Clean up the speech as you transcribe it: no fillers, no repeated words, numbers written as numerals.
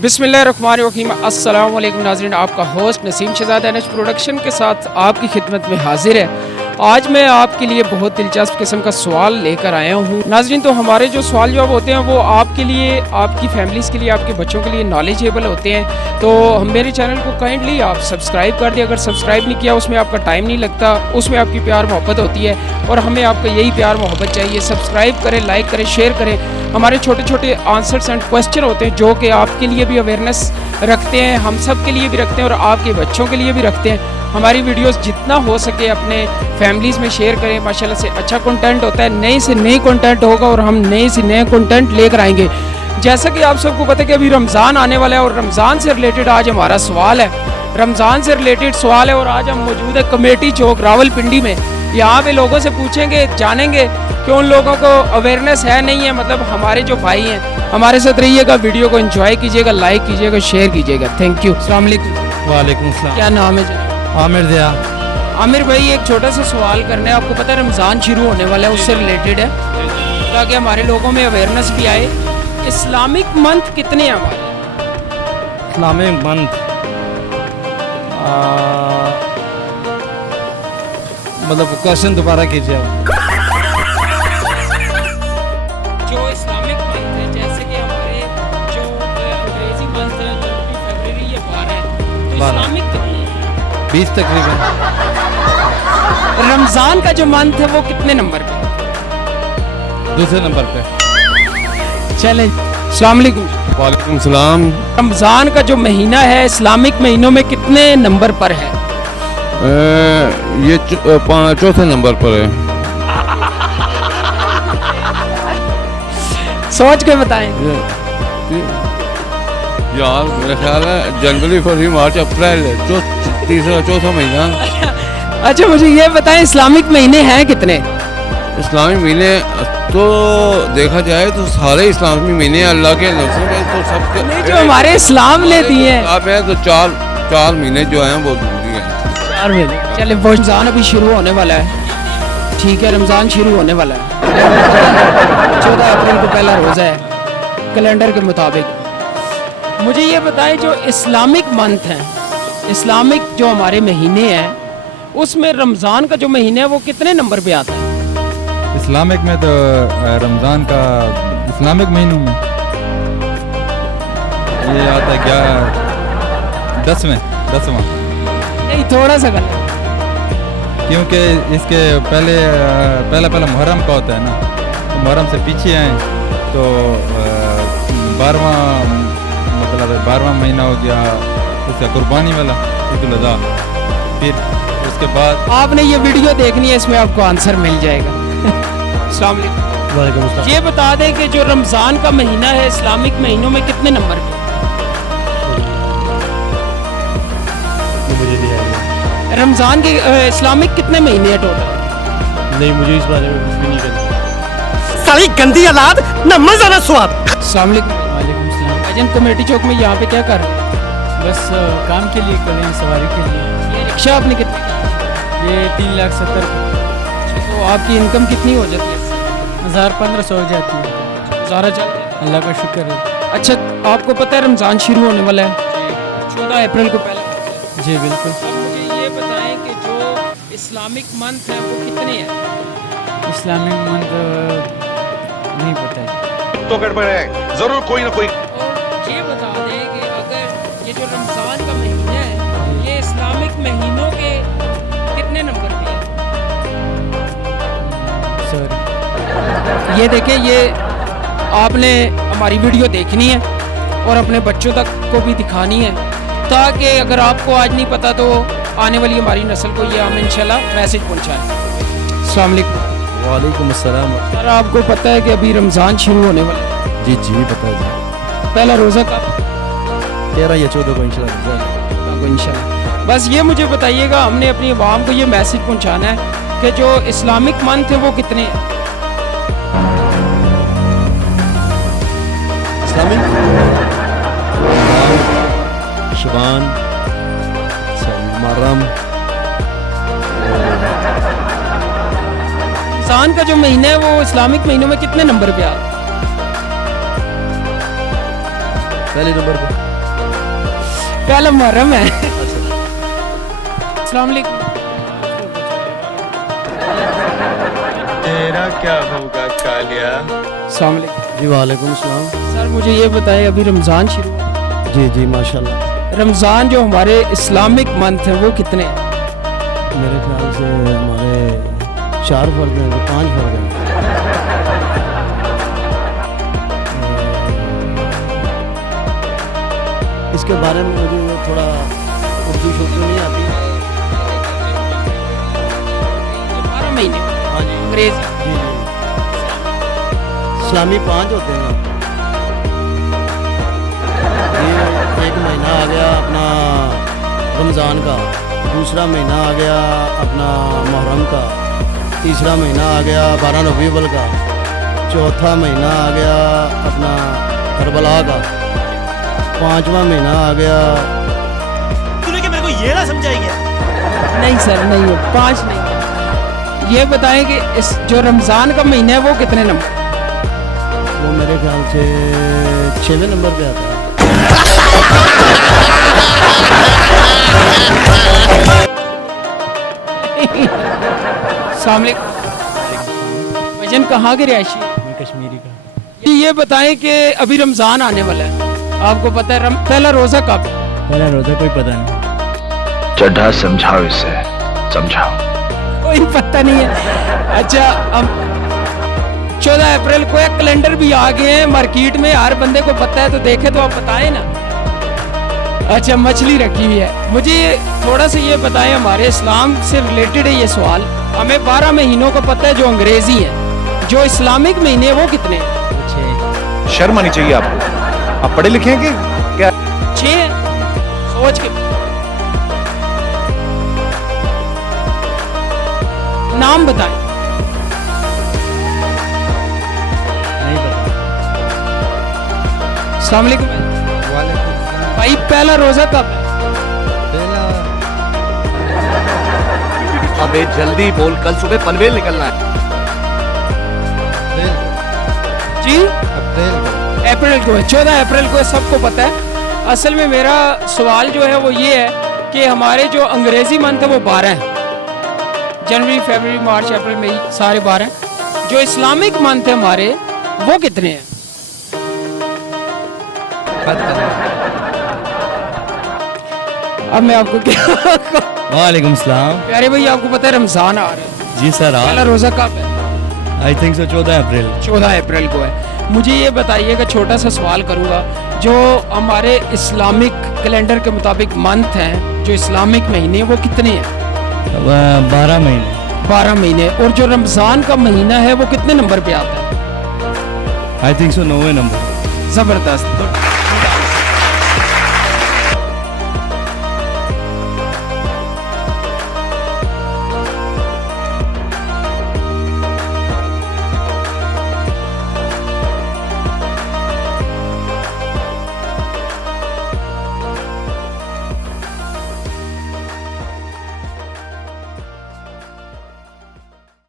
बिस्मिल्लाहिर्रहमानिर्रहीम। अस्सलाम वालेकुम नाज़रीन, आपका host Naseem Shahzad NH production के साथ आपकी खिदमत में हाजिर है। आज मैं आपके लिए बहुत दिलचस्प किस्म का सवाल लेकर आया हूँ नाज़रीन। तो हमारे जो सवाल जवाब होते हैं वो आपके लिए, आपकी फैमिलीज़ के लिए, आपके बच्चों के लिए नॉलेजेबल होते हैं। तो मेरे चैनल को काइंडली आप सब्सक्राइब कर दें। अगर सब्सक्राइब नहीं किया, उसमें आपका टाइम नहीं लगता, उसमें आपकी प्यार मोहब्बत होती है और हमें आपका यही प्यार मोहब्बत चाहिए। सब्सक्राइब करें, लाइक करें, शेयर करें। हमारे छोटे छोटे आंसर्स एंड क्वेश्चन होते हैं जो कि आपके लिए भी अवेयरनेस रखते हैं, हम सब के लिए भी रखते हैं और आपके बच्चों के लिए भी रखते हैं। हमारी वीडियोस जितना हो सके अपने फैमिलीज़ में शेयर करें। माशाल्लाह से अच्छा कंटेंट होता है, नए से नए कंटेंट होगा और हम नए से नए कंटेंट लेकर आएंगे। जैसा कि आप सबको पता है कि अभी रमज़ान आने वाला है और रमज़ान से रिलेटेड आज हमारा सवाल है। रमज़ान से रिलेटेड सवाल है और आज हम मौजूद है कमेटी चौक रावलपिंडी में। यहाँ पे लोगों से पूछेंगे, जानेंगे कि उन लोगों को अवेयरनेस है नहीं है। मतलब हमारे जो भाई हैं, हमारे साथ रहिएगा, वीडियो को एंजॉय कीजिएगा, लाइक कीजिएगा, शेयर कीजिएगा। Thank you. अस्सलाम वालेकुम। वालेकुम सलाम। क्या नाम है जनाब? आमिर दिया। आमिर भाई, एक छोटा सा सवाल करना है। आपको पता है रमज़ान शुरू होने वाला है, उससे रिलेटेड है, ताकि हमारे लोगों में अवेयरनेस भी आए। इस्लामिक मंथ कितने हैं हमारे? इस्लामिक मंथ मतलब क्वेश्चन दोबारा कीजिए आप। जो इस्लामिक मंथ है, जैसे कि हमारे जो अंग्रेजी मंथ है, जनवरी, फरवरी, ये 12 है, तो 12 इस्लामिक कितने हैं? 20 तकरीबन। रमज़ान का जो मंथ है वो कितने नंबर पे? दूसरे नंबर पे। चले, अस्सलाम वालेकुम। वालेकुम सलाम। रमज़ान का जो महीना है इस्लामिक महीनों में कितने नंबर पर है? ये चौथे नंबर पर है। सोच के बताएं। यार मेरा ख्याल है जनवरी, फरवरी, मार्च, अप्रैल, तीसरा चौथा महीना। अच्छा, मुझे ये बताएं इस्लामिक महीने हैं कितने? इस्लामी महीने तो देखा जाए तो सारे इस्लामी महीने अल्लाह के नज़र में तो सबके नहीं, जो हमारे इस्लाम ने दिए हैं। अब है तो चार महीने जो हैं वो ज़रूरी हैं। 4 महीने। चले, रमज़ान अभी शुरू होने वाला है। ठीक है, रमज़ान शुरू होने वाला है। 14 अप्रैल को पहला रोज़ा है कैलेंडर के मुताबिक। मुझे ये बताएं, जो इस्लामिक मंथ हैं, इस्लामिक जो हमारे महीने हैं, उसमें रमज़ान का जो महीना है वो कितने नंबर पे आता है? इस्लामिक में तो रमज़ान का इस्लामिक महीनों में ये आता है क्या, 10वां। नहीं, थोड़ा सा गलत। क्योंकि इसके पहले मुहर्रम का होता है ना, तो मुहर्रम से पीछे आए तो 12वां, मतलब 12वां महीना हो गया उसका कुर्बानी वाला, ईद उल अज़हा। फिर उसके बाद आपने ये वीडियो देखनी है, इसमें आपको आंसर मिल जाएगा। अस्सलाम वालेकुम। वालेकुम अस्सलाम। ये बता दें कि जो रमज़ान का महीना है इस्लामिक महीनों में कितने नंबर पे? मुझे नहीं आएगा। रमज़ान के इस्लामिक कितने महीने हैं टोटल? नहीं, मुझे इस बारे में कुछ भी नहीं पता। साली गंदी औलाद, ना मजा ना स्वाद। अस्सलाम वालेकुम। वालेकुम सलाम। भाईजान, कमेटी चौक में यहाँ पे क्या कर रहे हैं? बस काम के लिए कर रहे हैं, सवारी के लिए। ये रिक्शा आपने कितने की? ये 3,70,000। तो आपकी इनकम कितनी हो जाती है? 1,000-1,500 हो जाती है। गुजारा चल जाता है? अल्लाह का शुक्र है। अच्छा, आपको पता है रमज़ान शुरू होने वाला है 14 अप्रैल को पहले। जी बिल्कुल। अब मुझे ये बताएं कि जो इस्लामिक मंथ है वो कितने हैं? इस्लामिक मंथ नहीं पता है। तो गड़बड़ है, जरूर कोई ना कोई। और ये बता दें कि अगर ये जो रमज़ान का महीना है ये इस्लामिक महीनों के कितने नंबर पे है? सॉरी। ये देखें, ये आपने हमारी वीडियो देखनी है और अपने बच्चों तक को भी दिखानी है, ताकि अगर आपको आज नहीं पता तो आने वाली हमारी नस्ल को ये हम इंशाल्लाह मैसेज पहुंचाएं। अस्सलाम वालेकुम। वालेकुम अस्सलाम। सर, आपको पता है कि अभी रमज़ान शुरू होने वाला है? जी पता है जी। पहला रोज़ा कब? 13 या 14 को इंशाल्लाह। इंशाल्लाह। बस ये मुझे बताइएगा, हमने अपनी आवाम को ये मैसेज पहुंचाना है कि जो इस्लामिक मंथ है वो कितने हैं? इस्लामिक शबान, मुहर्रम। रमज़ान का जो महीना है वो इस्लामिक महीनों में कितने नंबर पे आता है? पहले नंबर पे। पहला मुहर्रम है। अस्सलाम वालेकुम। तेरा क्या होगा कालिया। अस्सलाम वालेकुम। जी वालेकुम सलाम। सर मुझे ये बताएं, अभी रमज़ान शुरू हुआ, जी जी माशाल्लाह। रमज़ान जो हमारे इस्लामिक मंथ हैं वो कितने हैं? मेरे ख्याल से हमारे 4 फर्द हैं, 5 फर्द हैं। इसके बारे में मुझे थोड़ा उर्दू शुर्दू नहीं आती। 12 महीने हाँ जी अंग्रेजी। जी जी। इस्लामी 5 होते हैं। ये एक महीना आ गया अपना रमज़ान का, दूसरा महीना आ गया अपना मुहर्रम का, तीसरा महीना आ गया 12 रबीउल अव्वल का, चौथा महीना आ गया अपना करबला का, 5वां महीना आ गया। तूने क्या मेरे को ये ना समझाएगा? नहीं सर, नहीं है, 5 नहीं। ये बताएं कि इस जो रमज़ान का महीना है वो कितने नंबर? वो मेरे ख्याल से 6वें नंबर पे आता है। अस्सलाम वालेकुम। वजन कहाँ के रिहायशी है? मैं कश्मीरी का। ये बताएं कि अभी रमज़ान आने वाला है, आपको पता है पहला रोज़ा कब है? पहला रोज़ा कोई पता नहीं। चड्ढा समझाओ इसे, समझाओ। कोई पता नहीं है। अच्छा, अब 14 अप्रैल को एक कैलेंडर भी आ गए हैं मार्केट में, हर बंदे को पता है, तो देखे तो आप बताएं ना। अच्छा, मछली रखी हुई है। मुझे थोड़ा सा ये बताएं, हमारे इस्लाम से रिलेटेड है ये सवाल। हमें 12 महीनों का पता है जो अंग्रेजी है, जो इस्लामिक महीने हैं वो कितने हैं? शर्म आनी चाहिए आपको, आप पढ़े लिखे हैं कि क्या? 6 हैं। सोच के नाम बताएं। नहीं पता। अस्सलाम वालेकुम भाई, पहला रोजा कब है? अबे जल्दी बोल, कल सुबह पनवेल निकलना है। जी अप्रैल को है, 14 अप्रैल को है, सबको पता है। असल में मेरा सवाल जो है वो ये है कि हमारे जो अंग्रेजी मंथ है वो 12 है, जनवरी, फरवरी, मार्च, अप्रैल, मई, सारे 12 हैं। जो इस्लामिक मंथ है हमारे वो कितने हैं? अब मैं आपको क्या वालेकुम सलाम। प्यारे भाई, आपको पता है रमजान आ रहा है, जी सर। पहला रोजा कब है? आई थिंक सो 14 अप्रैल। 14 अप्रैल को है। मुझे ये बताइएगा, छोटा सा सवाल करूंगा, जो हमारे इस्लामिक कैलेंडर के मुताबिक मंथ हैं, जो इस्लामिक महीने वो कितने हैं? 12 महीने। 12 महीने। और जो रमजान का महीना है वो कितने नंबर पे आता है? आई थिंक सो 9वें नंबर। जबरदस्त।